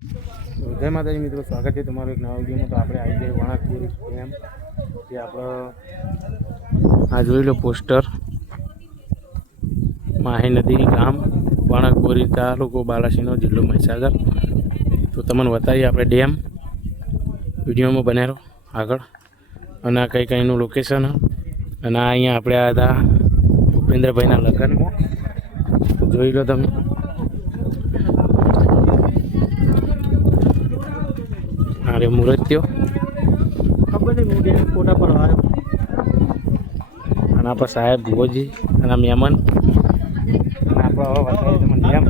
જય માતાજી મિત્રો, સ્વાગત છે તમારું એક નવા વિડીયોમાં। તો આપણે આવી જાય વણાકપુર ડેમ, જે આપણે આ જોઈ લો પોસ્ટર, માહી નદી ગામ વણાકપુરી તાલુકો બાલાસિનોર જિલ્લો મહીસાગર। તો તમને બતાવીએ આપણે ડેમ, વિડીયોમાં બનેલો આગળ, અને આ કઈ કઈનું લોકેશન, અને આ અહીંયા આપણે આવ્યા હતા ભૂપેન્દ્રભાઈના લગ્નમાં, જોઈ લો તમે। अरे मूर्तियों खबर नहीं मुझे फोटा पर आया आना पर साहेब भुवोजी आना मेमन आना पर હવે બતાવી તમને એમ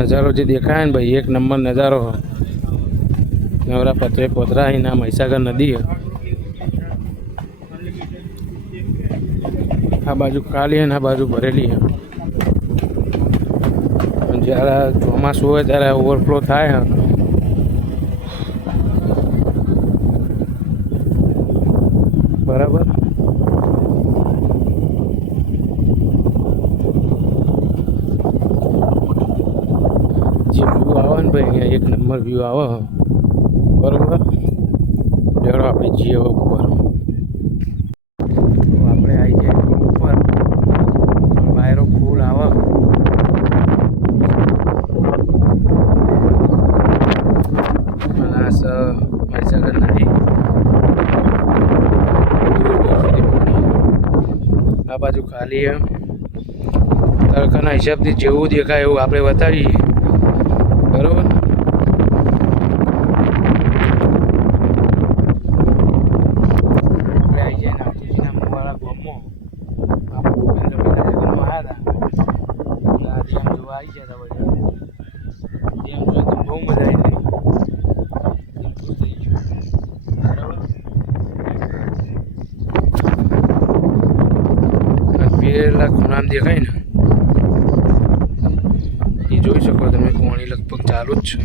नजारो जो देखा है भाई, एक नंबर नजारो है। नवरा पत्रे पोतरा ही ना महीसागर नदी है। आ बाजू खाली है, आ बाजू भरेली है। जरा ચોમાસું હોય ત્યારે ઓવરફ્લો થાય છે। બરાબર, જે વ્યૂ આવે ને ભાઈ, અહીંયા એક નંબર વ્યૂ આવે। બરાબર, ચાલો આપણે જઈએ ઉપર। આપણે આવી જાય ઉપર, વાયરો ફૂલ આવે, અને આ મહીસાગર નદી આ બાજુ ખાલી એમ તડકાના હિસાબથી જેવું દેખાય એવું આપણે બતાવીએ। બરોબર, આપણે આવી જાય નાથુજીના મુવાડા ગામમાં, આપણે ભૂપેન્દ્રભાઈના લગ્નમાં આવ્યા હતા, ડેમ જોવા આવી ગયા હતા બધા। ડેમ જોઈ તો બહુ મજા આવી ગઈ, ખુશ થઈ ગયું। બરાબર, પેલા ખૂણામાં દેખાય ને એ જોઈ શકો તમે, પાણી લગભગ ચાલુ જ છે।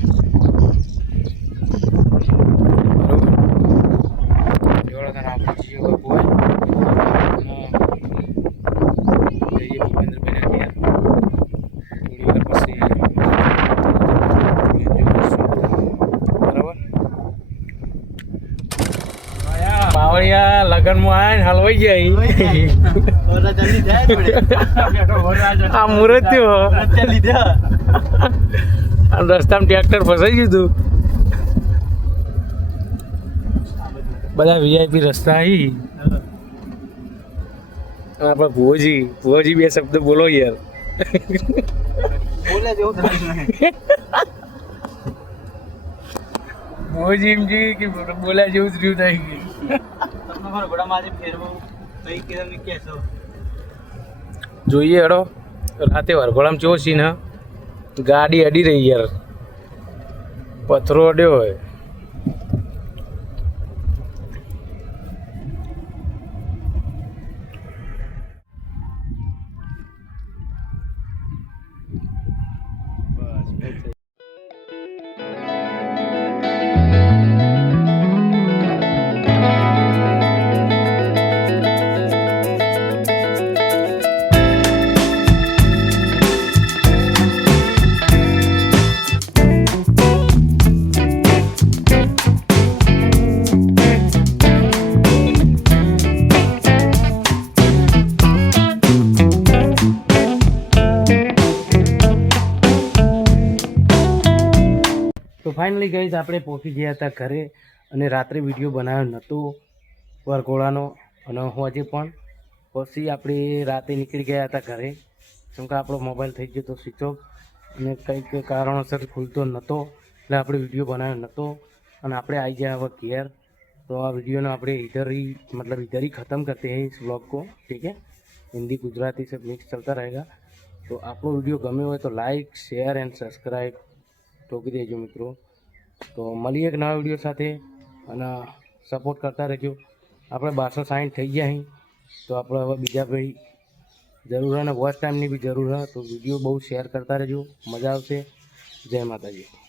બરોબર, જોડે તને આપણે જઈએ હોય જઈએ ભૂપેન્દ્રભાઈના ત્યાં, થોડી વાર પછી બરાબર। બાવળિયા લગ્નમાં આવીને હલવાઈ ગયા, આ મૂર્તિઓ રસ્તામાં ટ્રેક્ટર ફસાઈ ગયું હતું। બધા વીઆઈપી રસ્તા આવી, આપણે ભુવોજી બે શબ્દ બોલો યાર। ભુવોજી એમ કે બોલ્યા જેવું જ રહ્યું થઈ ગયું। જોઈએ હેડો, રાતે વરઘોડામાં ચો સીન, ગાડી અડી રહી યાર, પથ્થરો અડ્યો હોય। તો ફાઇનલી ગાઈઝ આપણે પહોંચી ગયા હતા ઘરે, અને રાત્રે વિડીયો બનાવ્યો નહોતો વરઘોડાનો, અને આજે પણ પછી આપણે રાતે નીકળી ગયા હતા ઘરે, કેમ કે આપણો મોબાઈલ થઈ ગયો હતો સ્વિચ ઓફ, અને કંઈક કારણોસર ખુલતો નહોતો, એટલે આપણે વિડીયો બનાવ્યો નહોતો, અને આપણે આવી ગયા હવે ઘેર। तो આ वीडियो ना આપણે इधर ही ख़त्म करते हैं इस व्लॉग को, ठीक है। हिंदी गुजराती सब मिक्स चलता रहेगा। तो આપણો વિડીયો ગમ્યો હોય તો લાઇક શેર એન્ડ સબસ્ક્રાઈબ ठोकी देजो मित्रों। तो મળીએ એક નવા વિડીયો સાથે, અને સપોર્ટ કરતા રહેજો। આપણે 260 થઈ ગયા અહીં, તો આપણે હવે બીજા ભાઈ જરૂર है, અને વોચ ટાઈમની બી જરૂર है, तो વિડીયો બહુ શેર કરતા રહેજો, મજા આવશે। જય માતાજી।